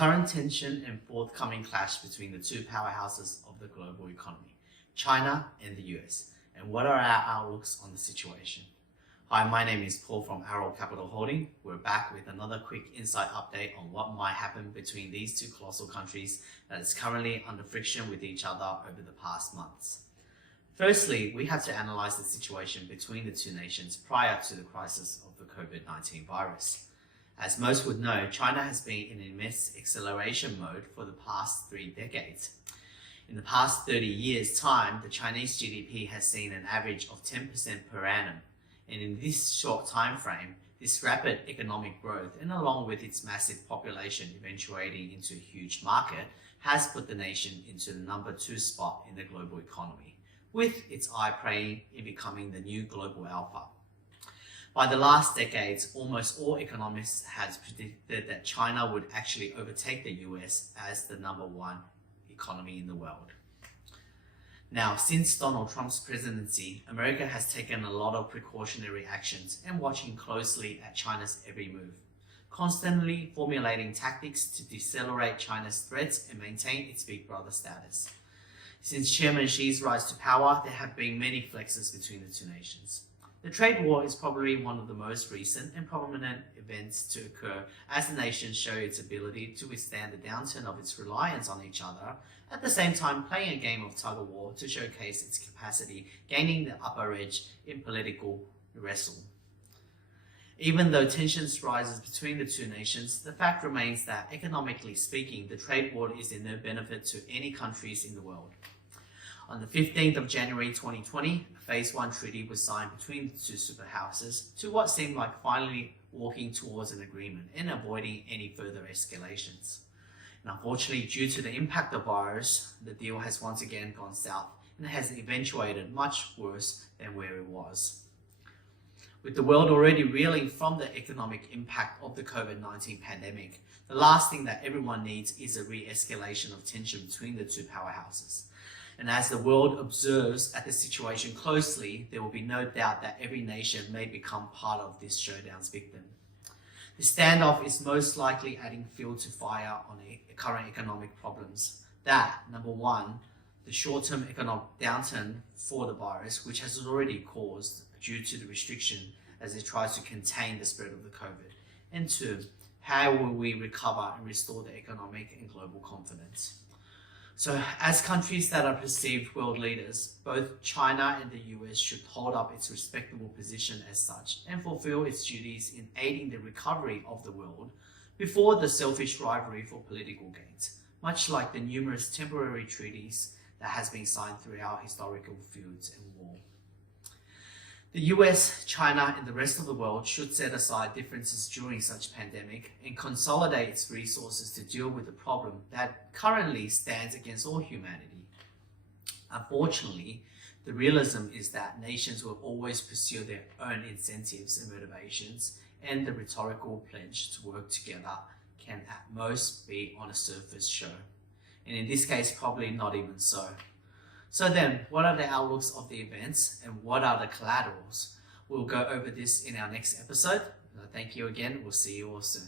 current tension and forthcoming clash between the two powerhouses of the global economy, China and the US, and what are our outlooks on the situation. Hi, my name is Paul from Arrow Capital Holding. We're back with another quick insight update on what might happen between these two colossal countries that is currently under friction with each other over the past months. Firstly, we have to analyze the situation between the two nations prior to the crisis of the COVID-19 virus. As most would know, China has been in immense acceleration mode for the past 3 decades. In the past 30 years' time, the Chinese GDP has seen an average of 10% per annum. And in this short time frame, this rapid economic growth, and along with its massive population eventuating into a huge market, has put the nation into the number 2 spot in the global economy, with its eye praying in becoming the new global alpha. By the last decades, almost all economists have predicted that China would actually overtake the US as the number 1 economy in the world. Now, since Donald Trump's presidency, America has taken a lot of precautionary actions and watching closely at China's every move, constantly formulating tactics to decelerate China's threats and maintain its big brother status. Since Chairman Xi's rise to power, there have been many flexes between the two nations. The trade war is probably one of the most recent and prominent events to occur as the nations show its ability to withstand the downturn of its reliance on each other, at the same time playing a game of tug-of-war to showcase its capacity, gaining the upper edge in political wrestle. Even though tensions rises between the two nations, the fact remains that economically speaking, the trade war is in no benefit to any countries in the world. On the 15th of January 2020, a Phase 1 treaty was signed between the two superhouses to what seemed like finally walking towards an agreement and avoiding any further escalations. And unfortunately, due to the impact of virus, the deal has once again gone south and has eventuated much worse than where it was. With the world already reeling from the economic impact of the COVID-19 pandemic, the last thing that everyone needs is a re-escalation of tension between the two powerhouses. And as the world observes at the situation closely, there will be no doubt that every nation may become part of this showdown's victim. The standoff is most likely adding fuel to fire on current economic problems. That, number one, the short-term economic downturn for the virus, which has already caused due to the restriction as it tries to contain the spread of the COVID. And 2, how will we recover and restore the economic and global confidence? So as countries that are perceived world leaders, both China and the US should hold up its respectable position as such and fulfill its duties in aiding the recovery of the world before the selfish rivalry for political gains, much like the numerous temporary treaties that has been signed throughout historical feuds and war. The US, China, and the rest of the world should set aside differences during such pandemic and consolidate its resources to deal with the problem that currently stands against all humanity. Unfortunately, the realism is that nations will always pursue their own incentives and motivations, and the rhetorical pledge to work together can at most be on a surface show. And in this case, probably not even so. So then, what are the outlooks of the events and what are the collaterals? We'll go over this in our next episode. Thank you again. We'll see you all soon.